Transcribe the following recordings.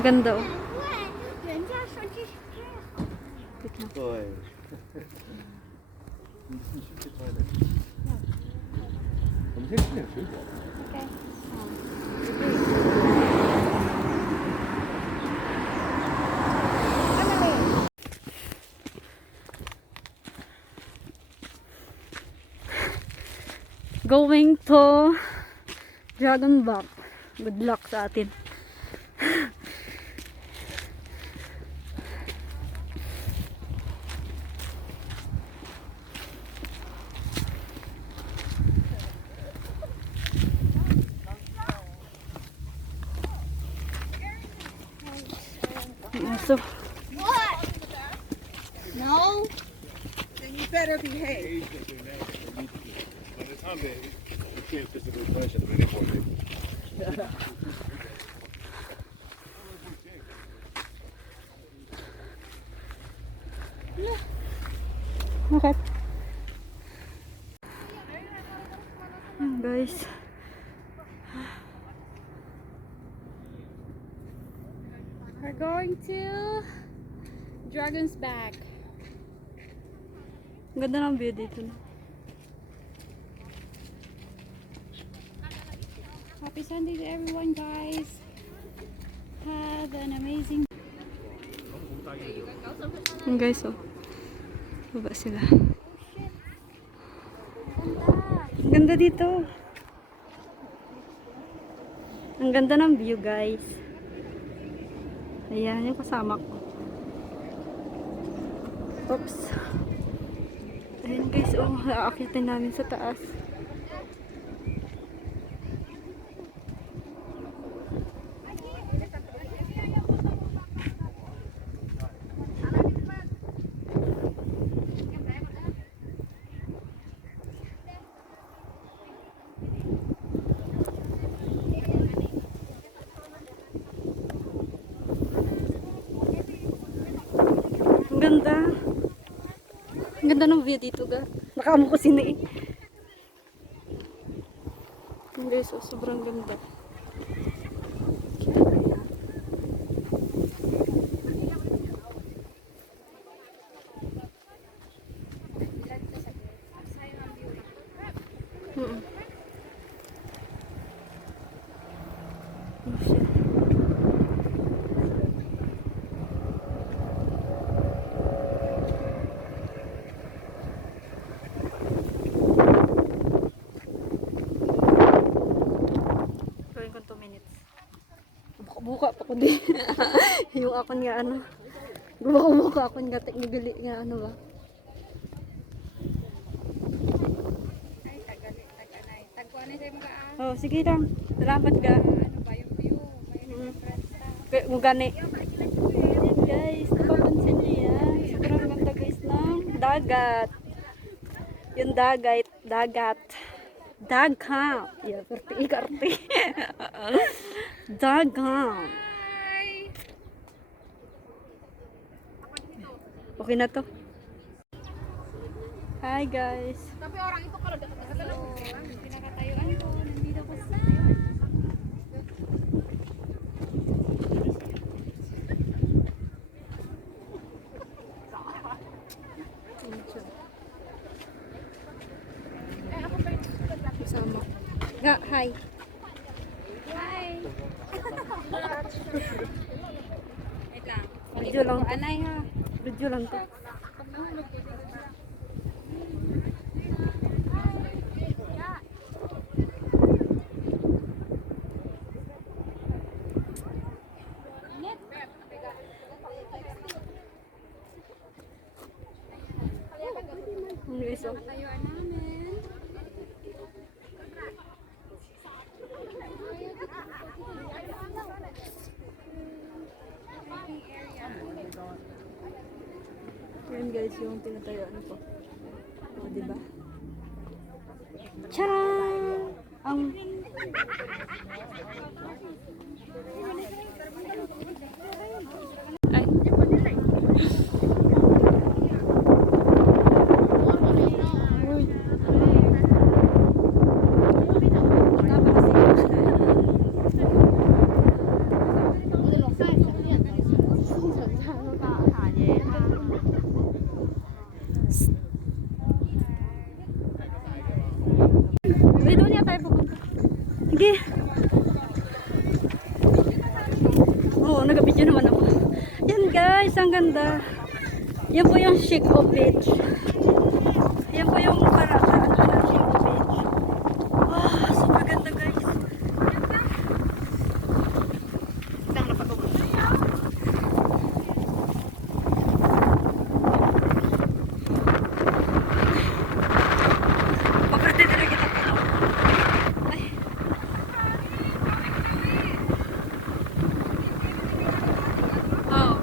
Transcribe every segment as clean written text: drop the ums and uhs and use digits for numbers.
Ang ganda oh. 人家设计是这样。对。你去吃饭的。我们先吃点水果。Going to Dragon Back. Good luck sa atin. So, What? No. Then you better behave. By the time they can't physically punish them anymore. okay. Guys. We're going to Dragon's Back. Ang ganda ng view dito. Happy Sunday to everyone, guys. Have an amazing. Guys, oh. Baba sila. Ang ganda dito. Ang ganda ng view, guys. Ayan, yung kasama ko. Oops. Ayan, guys, oh. Aakitin namin sa taas. Ang ganda. Ang ganda ng view dito, ga. Nakaamo ko sini. Guys, oh, sobrang ganda. Oh, shit. Gawin ko 2 minutes. Buka pa ko din. Yung akon nga ano. Buka akon nga teknigali nga ano ba. Ay, tagali. Tagkuan na sa'yo mga Oh, sige lang. Salamat ga. ano ba yung view? May friends na. Mugani. Ayan guys, napapansin niyo yan. Sobrang ganda guys ng dagat. Yung dagat. Dagat. Yeah, karti. Dagat. Okay na to. Hi guys. Tapi orang itu kalau dekat pinakatayuan ko, nandito ko sa Sama. Nga, hi. Hi. Wait lang. Video lang. Anay ha. Video lang to. Guys, oh. Tayuan namin. Yan guys, yung tinatayuan ko. O, diba? Tcharam! Ang... Ay. Uy. Sige. Oo, nag-video naman ako. Yan guys, ang ganda. Yan po yung shek beach. Yan po yung paraan ng shek beach. Wow, super ganda guys. Isang napatubos. Pagkati talaga kita pala. Ay. Oh.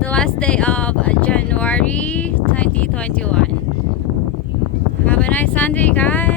the last day of January 2021. Have a nice Sunday, guys.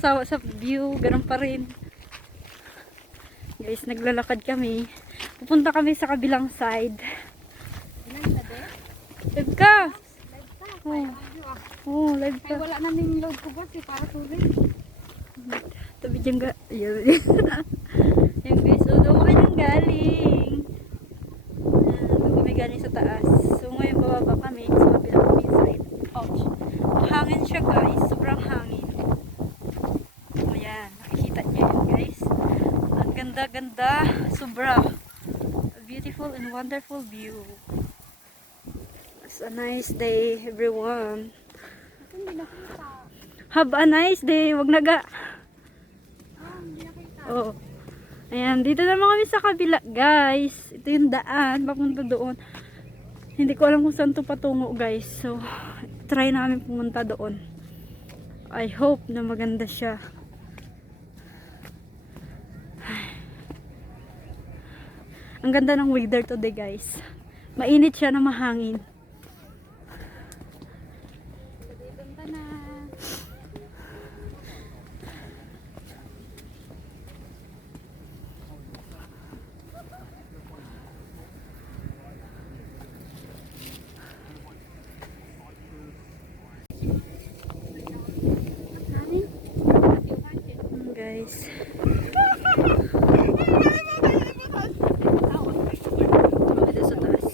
masawa sa view. Ganun pa rin. Guys, naglalakad kami. Pupunta kami sa kabilang side. Live ka! Oh, live Ay, ka. wala na ning load ko ba? Para tuloy. Tabi dyan ga. Ayan. Ayan guys, so doon kami nang galing. Doon kami galing sa taas. So ngayon bababa kami sa kabilang kami side. Ouch. Hangin siya guys. Sobrang hangin. Ayan. Nakikita niyo yun guys. Ang ganda-ganda. Sobra. A beautiful and wonderful view. It's a nice day everyone. Hindi nakita. Have a nice day. Wag naga. Hindi nakita. Oh. Ayan, dito naman kami sa kabila, guys. Ito yung daan, papunta doon. Hindi ko alam kung saan to patungo, guys. So, try namin pumunta doon. I hope na maganda siya. Ang ganda ng weather today, guys. Mainit siya na mahangin. Punta na. Guys. Dito sa taas.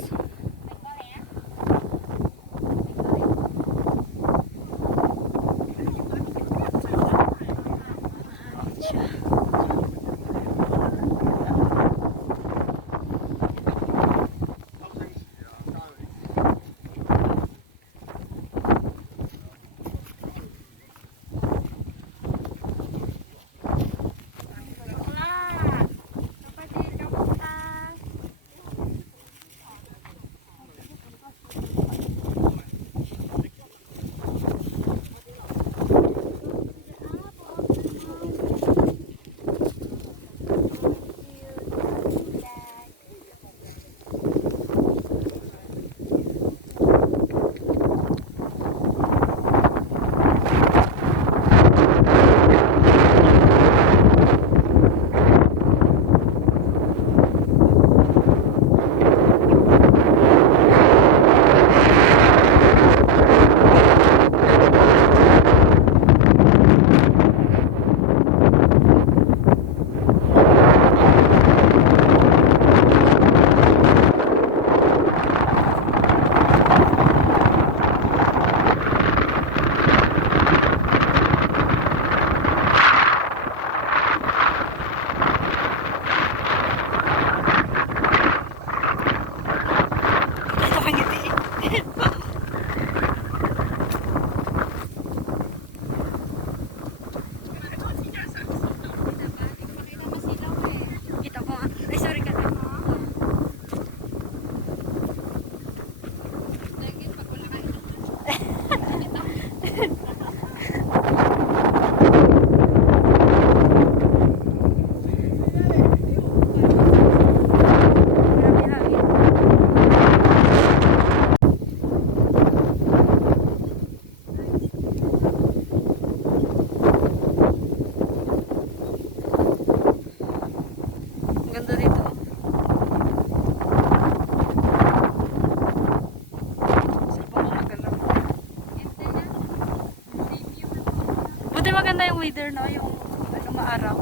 Maganda yung weather, no? Yung ano, maaraw.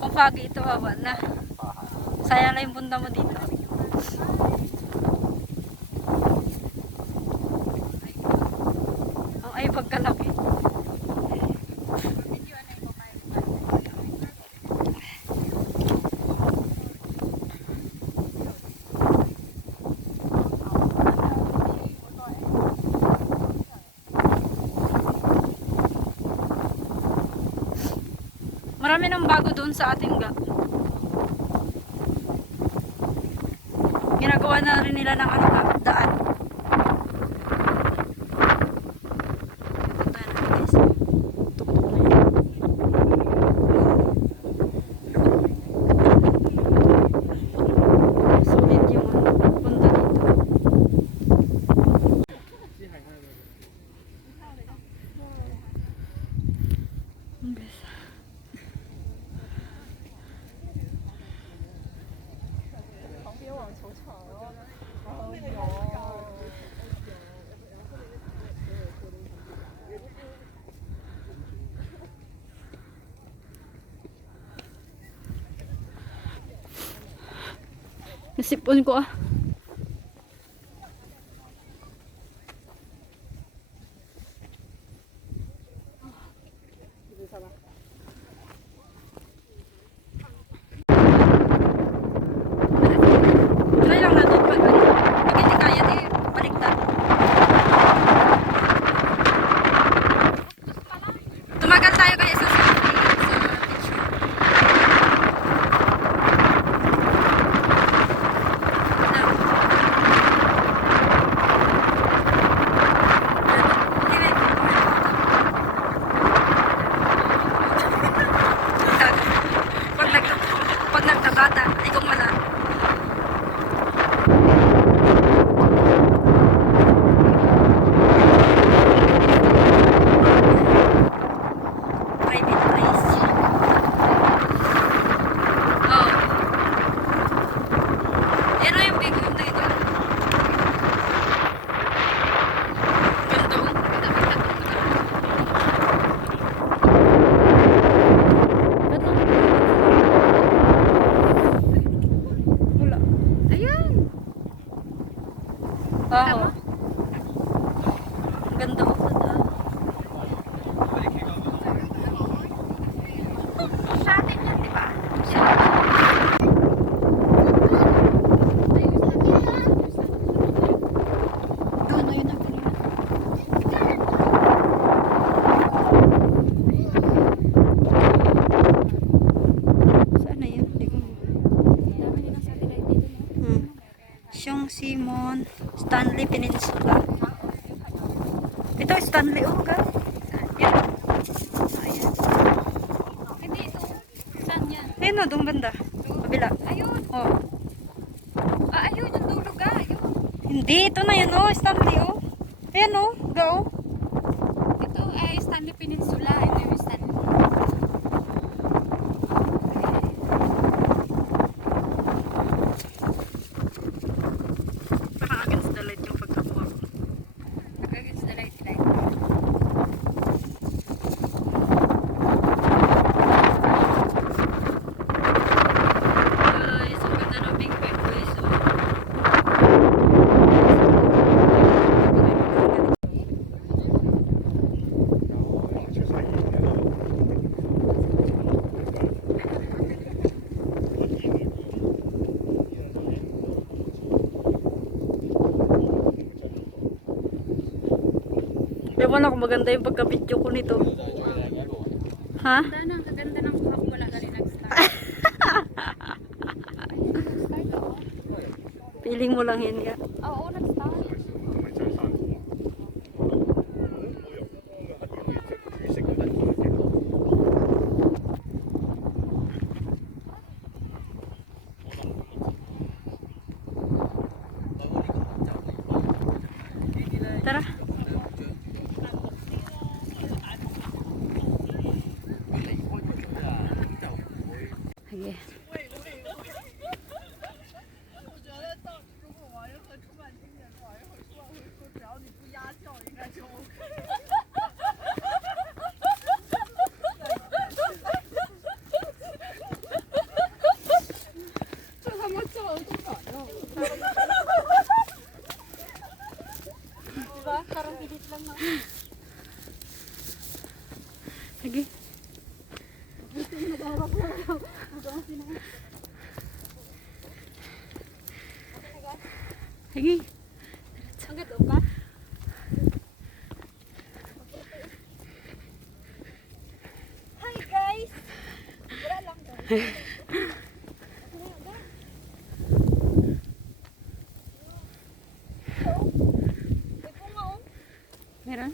Kung foggy ito, hawa na. Sayang na yung punta mo dito. Ang ay pagkalaki. Marami nang bago doon sa ating ginagawa na rin nila ng ano nga, daan. Punta na guys. Tuktok na yun. Sulit yung punta dito. Nasipon ko ah. Try lang natin pag ano. Pag hindi kaya, di baliktad. Tumagal tayo kaya sa pag nagkabata, ikaw mala. Private place. Oh. Yan na yung big room dito. Ganda oh. Wala. Ayan! Oo. Ang ganda ko sa daan. Sa atin yan, di ba? Doon na yun ang kanina. Saan na yun? Hindi ko Dami din ang satellite dito, no? Siyong Simon, Stanley Peninsula. Ito Stanley oh, ka? Yan. Ayan. Hindi ito. Saan yan? Ayun o, doon banda. Kabila. Ayun. Oh. Ah, ayun yung dulog ah. Ayun. Hindi, ito na yun oh, Stanley oh. Ayan oh, go. Ito ay Stanley Peninsula. Ito yung Stanley. Parang against the light yung pagkakuha ko. Against the light. Guys, ang ganda ng big guys oh. Ewan ako maganda yung pagka-video ko nito. Ha? Ganda na. Ganda ng vlog. Wala ka rin nag-start. Feeling mo lang yun ka. Oo, nag-start. Tara. Sige. Diba? Parang pilit lang na. Sige. Sige. Hanggang doon pa? Hi guys! Wala lang doon. Meron?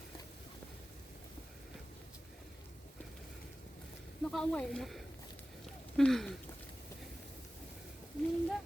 Nakaaway na. Hindi.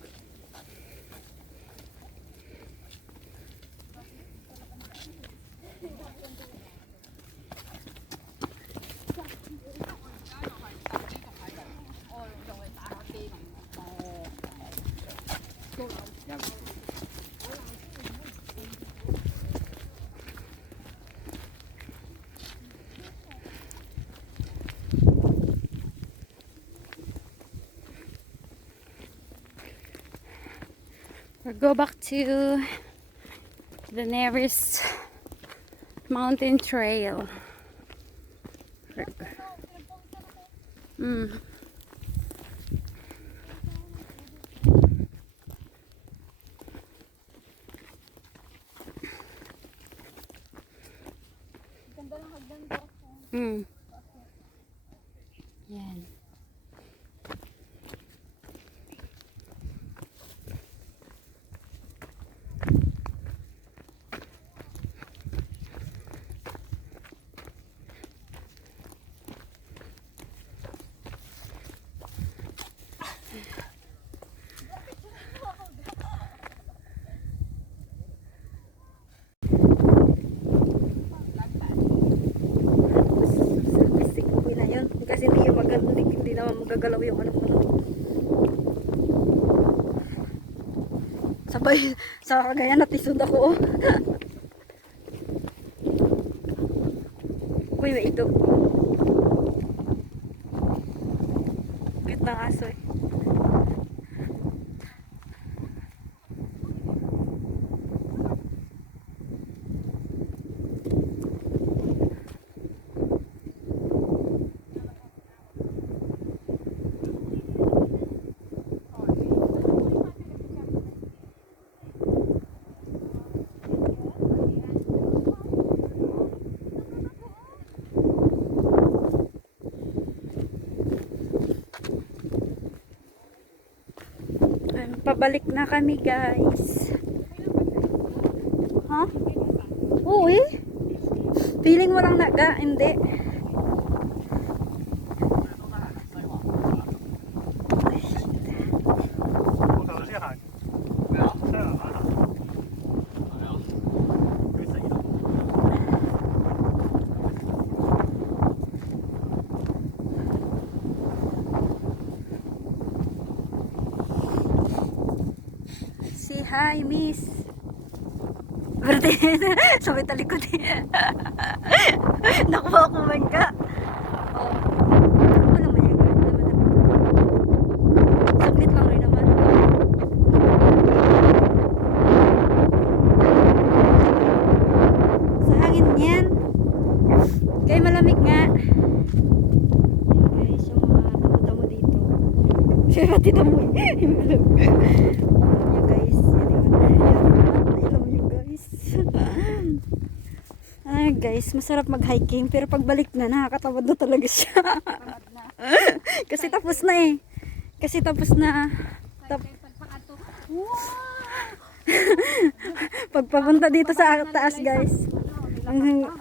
We'll go back to the nearest mountain trail. Mm. Ganda ng hagdan ko. Mm. Yan. Uwi na yun. Kasi hindi yung hindi naman magagalaw yung ano ko. Sabay, sa kagaya natisod ako. Uy, may ito. Cute ng aso eh. Pabalik na kami guys. Ha? Oo eh. Feeling mo lang naga, hindi. Say hi, miss. Berarti, sabay talikod eh. Nakuha ko man ka. Oh. Ano naman yan? Saglit lang rin naman. Sa hangin yan. Kaya malamig nga. Yan guys, yung mga damo dito. Siya pati damo eh. Yan guys. I love you guys. Ay guys, masarap mag-hiking. Pero pagbalik na, nakakatamad na talaga siya. Kasi tapos na eh. Kasi tapos na. Pagpapunta dito sa taas guys.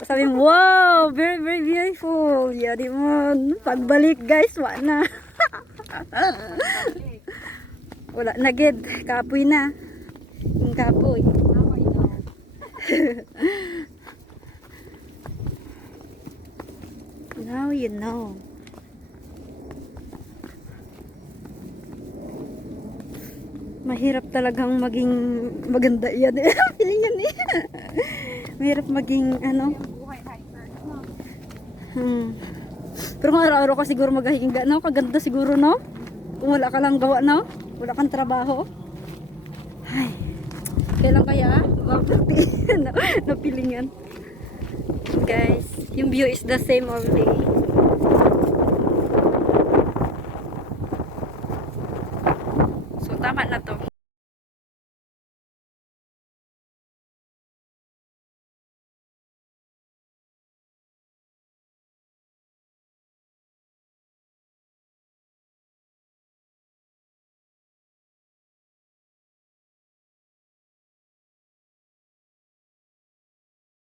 Sabi mo, wow, very very beautiful. Yari mo, pagbalik guys, wala na. Wala na gid, kapoy na. Yung kapoy. Now you know. Mahirap talagang maging maganda yan. Feeling yan eh. Mahirap maging ano. Pero kung araw-araw ka siguro maghahiking no? Kaganda siguro no? Kung wala ka lang gawa no? Wala kang trabaho. Ay. Kailan kaya? Napilingan. Guys, yung view is the same all day. So tama na to.